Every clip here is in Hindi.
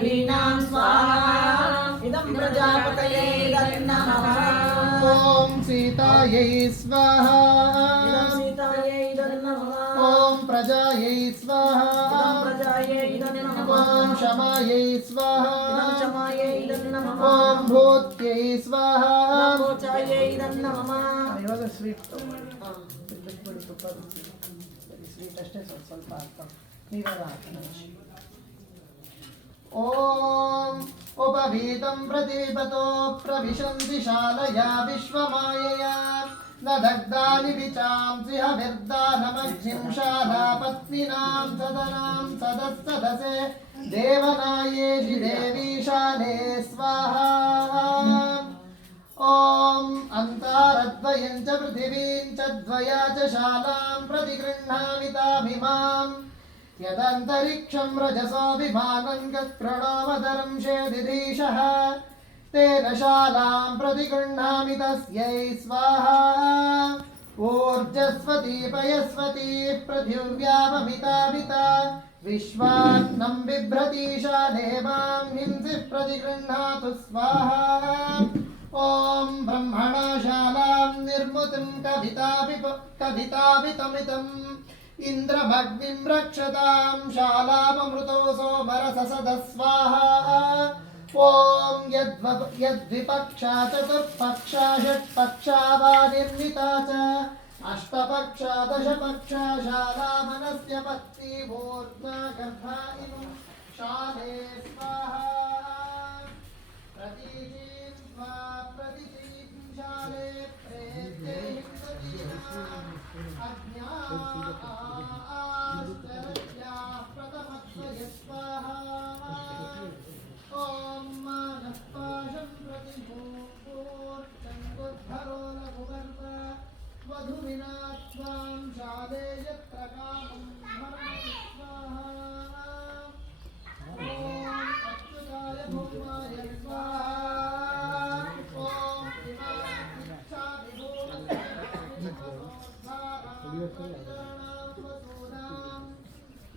पुत्रहीनां स्वाहा इदं प्रजापतये नमः ॐ सीतायै स्वाहा इदं सीतायै नमः ॐ प्रजायै स्वाहा इदं प्रजायै नमः ॐ क्षमायै स्वाहा इदं क्षमायै नमः ॐ भूत्यै स्वाहा इदं भोजायै नमः ಇವಾಗ ಸ್ವೀಟ್ ಬಿಡಿ ತುಪ್ಪ ಸ್ವೀಟ್ ಅಷ್ಟೇ ಸ್ವಲ್ಪ ಹಾಕ್ತಾ ನೀವೆಲ್ಲ ಹಾಕೋಣ ॐ उपवीतं प्रतिपतो प्रविशन्ति शालया विश्वमायया न दग्धानि विचांसि हविर्दानमग्निं शालापत्नीनां सदनां सदस्सदसे देवनायेषि देवीशाले स्वाहा ॐ अन्तारद्वयं च पृथिवीं च द्वया च शालां प्रतिगृह्णामि तामिमाम् यदन्तरिक्षं रजसोऽभिमानं गत्प्रणोमधरं शेदिधीशः तेन शालां प्रतिगृह्णामि तस्यै स्वाहा ऊर्जस्वती पयस्वती पृथिव्याममितामिता विश्वान्नं बिभ्रती शाले मां हिंसि प्रतिगृह्णातु स्वाहा ॐ ब्रह्मणा शालां निर्मुतिं कवितापितमितम् इन्द्रमग्निं रक्षतां शालाममृतो सोमरससदः स्वाहा ॐ यद्विपक्षा चतुर्पक्षा षट्पक्षा वा निर्मिता च अष्टपक्षा दशपक्षा शालामनस्य पत्नी मूर्ध्ना गर्भा इमं शाले स्वाहा प्रतीचीं स्वा प्रतीचीं शाले प्रेत्ये हिंसतीनाम् अज्ञाश्चर्याः प्रथमत्वय स्वाहा ॐ मानःपाशं प्रतिमूर्च्छङ्कुद्धरो लघुवर्त वधुविना त्वां शाले यत्र कामं भरणि स्वाहा ॐ अच्युताय भौमाय स्वाहा ॐ इमामिच्छामि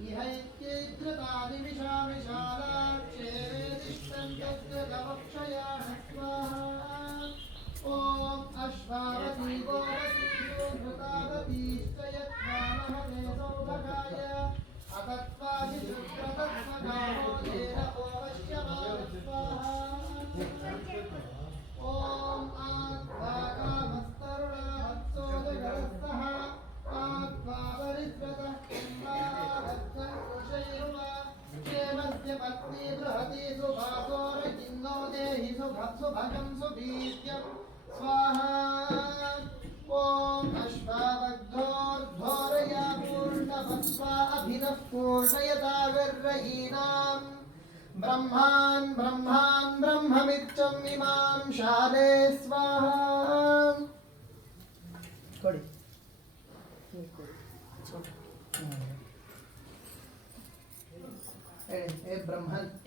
इहैत्यैत्रतानि विशामि शालाक्षेवेदिष्टन्तग्रगवक्षयाः स्वाहा ॐ अश्वावती गोवती घृतावतीश्च यत्नामहते सौभगाय अतत्त्वादि शुक्रतत्त्वगामो येन ओवश्यमानः स्वाहा ॐ आत्माकामस्तरुणा वत्सो जगरस्तः आत्मापरिस्रतः किम्बावत्सङ्कुशैर्वा क्षेमस्य पत्नी बृहती सुभासोरकिन्नो देहि सुभगं सुभीत्यं स्वाहा ॐ अश्वावग्धोर्धोरया पूर्णवत्स्वा अभिनः पूर्णयता गर्रहीनाम् ब्रह्मान् ब्रह्ममिच्छं इमां शाले स्वाहा कोडि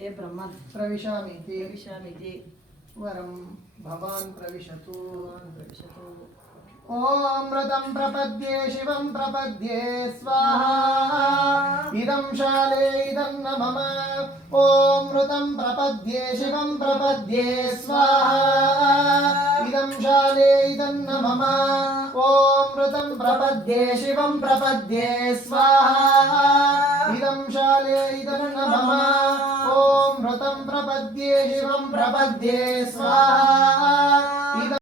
ए ब्रह्मन् प्रविशामि वरं भवान् प्रविशतु ॐ मृतं प्रपद्ये शिवं प्रपद्ये स्वाहा इदं शाले इदं न मम ॐ मृतं प्रपद्ये शिवं प्रपद्ये स्वाहा इदं शाले इदं न मम ॐ मृतं प्रपद्ये शिवं प्रपद्ये स्वाहा इदं शाले इदं न मम ॐ मृतं प्रपद्ये शिवं प्रपद्ये स्वाहा